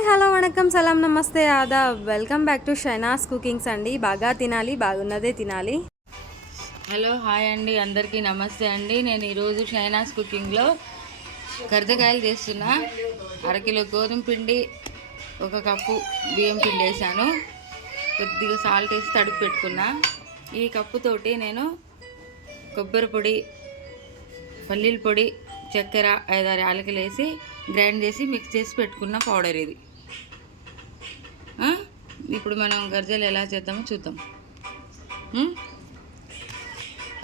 Hi hello vanakkam సలాం నమస్తే Aadab welcome back to షైనాస్ cookings అండి. బాగా తినాలి, బాగున్నదే తినాలి. హలో హాయ్ అండి, అందరికీ నమస్తే అండి. నేను ఈరోజు షైనాస్ కుకింగ్లో కర్దకాయలు చేస్తున్నా. అరకిలో గోధుమ పిండి, 1 కప్పు బియ్యం పిండి వేసాను. కొద్దిగా సాల్ట్ వేసి తడుపు పెట్టుకున్నా. ఈ కప్పుతోటి నేను కొబ్బరి పొడి, పల్లీల పొడి, చక్కెర 5-6 యాలకులు వేసి గ్రైండ్ చేసి మిక్స్ చేసి పెట్టుకున్న పౌడర్ ఇది. ఇప్పుడు మనం గర్జలు ఎలా చేద్దామో చూద్దాం.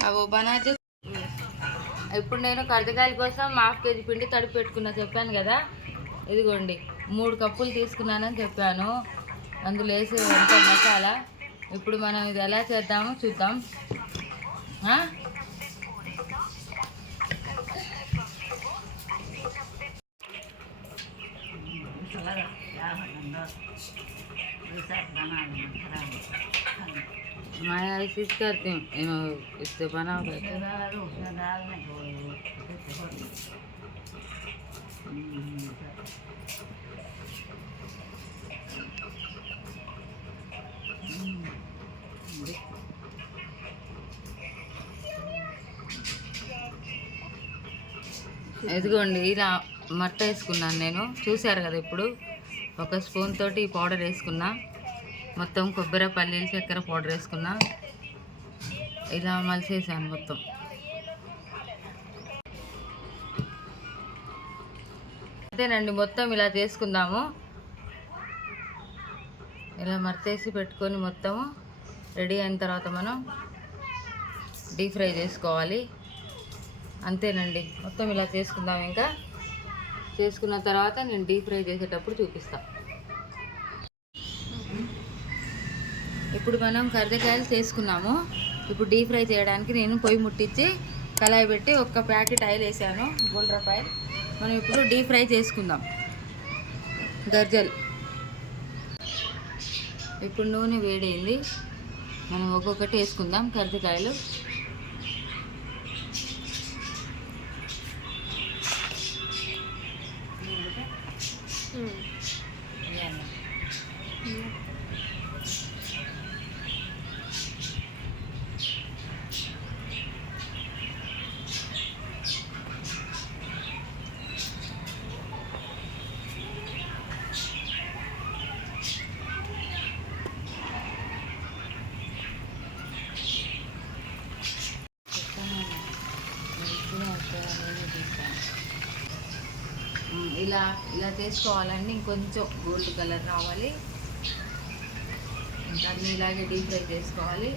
అవో బనాజు. ఇప్పుడు నేను కర్దకాయల కోసం 1/2 కేజీ పిండి తడిపి పెట్టుకున్నా చెప్పాను కదా. ఇదిగోండి 3 కప్పులు తీసుకున్నానని చెప్పాను. అందులో వేసి ఎంత మసాలా. ఇప్పుడు మనం ఇది ఎలా చేద్దామో చూద్దాం. मैं ऐसे करती हूँ, इससे बना ఇదిగోండి ఇలా మట్ట వేసుకున్నాను నేను. చూశారు కదా. ఇప్పుడు 1 స్పూన్ తోటి ఈ పౌడర్ వేసుకున్నా. మొత్తం కొబ్బరి, పల్లీలు, చక్కెర పౌడర్ వేసుకున్నా. ఇలా మలిసేసాను మొత్తం. అంతేనండి, మొత్తం ఇలా చేసుకుందాము. ఇలా మర్తేసి పెట్టుకొని మొత్తము రెడీ అయిన తర్వాత మనం డీప్ ఫ్రై చేసుకోవాలి. అంతేనండి, మొత్తం ఇలా చేసుకుందాం. ఇంకా చేసుకున్న తర్వాత నేను డీప్ ఫ్రై చేసేటప్పుడు చూపిస్తాను. ఇప్పుడు మనం కర్దకాయలు చేసుకున్నాము. ఇప్పుడు డీప్ ఫ్రై చేయడానికి నేను పొయ్యి ముట్టించి కళాయి పెట్టి 1 ప్యాకెట్ ఆయిల్ వేసాను, రూపాయలు. మనం ఇప్పుడు డీప్ ఫ్రై చేసుకుందాం గర్జలు. ఇప్పుడు నూనె వేడైంది. మనం ఒక్కొక్కటి వేసుకుందాం కర్దకాయలు. ఇలా ఇలా చేసుకోవాలండి. ఇంకొంచెం గోల్డ్ కలర్ రావాలి. ఇంకా అన్నీ ఇలాగే డీప్ ఫ్రై చేసుకోవాలి.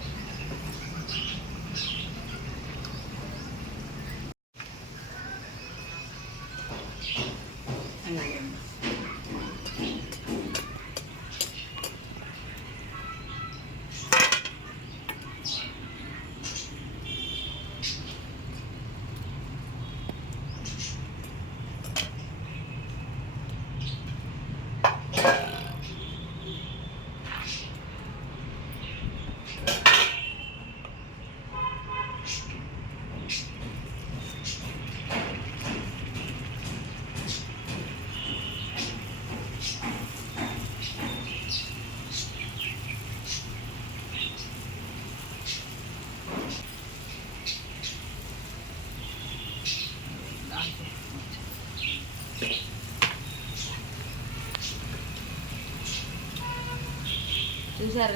చూసారు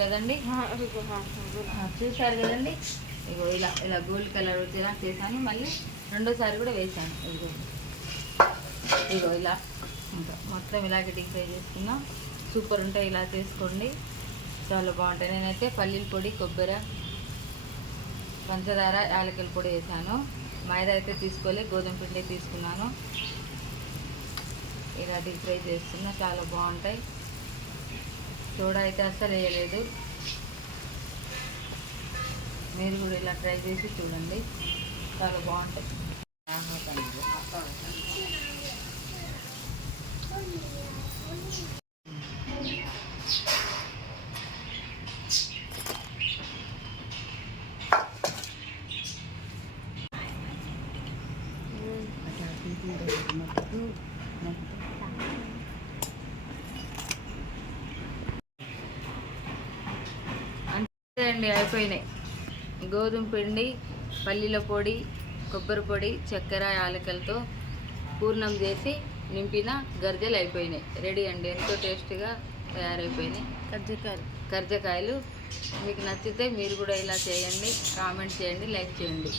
కదండి. ఇగో ఇలా ఇలా గోల్డ్ కలర్ వచ్చేలా చేశాను. మళ్ళీ రెండోసారి కూడా వేసాను. ఇగో ఇలా ఇంకా మొత్తం ఇలాగే డీప్ ఫ్రై చేసుకున్నా. సూపర్ ఉంటాయి. ఇలా చేసుకోండి, చాలా బాగుంటాయి. నేనైతే పల్లీల పొడి, కొబ్బరి, పంచదార, యాలకుల పొడి వేసాను. మైదా అయితే తీసుకోలే, గోధుమ పిండి తీసుకున్నాను. ఇలా డీప్ ఫ్రై చేస్తున్నా, చాలా బాగుంటాయి. సోడా అయితే అస్సలు వేయలేదు. మీరు కూడా ఇలా ట్రై చేసి చూడండి, చాలా బాగుంటాయి. అంతే అండి, అయిపోయినాయి. గోధుమ పిండి, పల్లీల పొడి, కొబ్బరి పొడి, చక్కెర, యాలకలతో పూర్ణం చేసి నింపిన గర్జలు అయిపోయినాయి. రెడీ అండి, ఎంతో టేస్టీగా తయారైపోయినాయి కర్జకాయలు. మీకు నచ్చితే మీరు కూడా ఇలా చేయండి, కామెంట్ చేయండి, లైక్ చేయండి.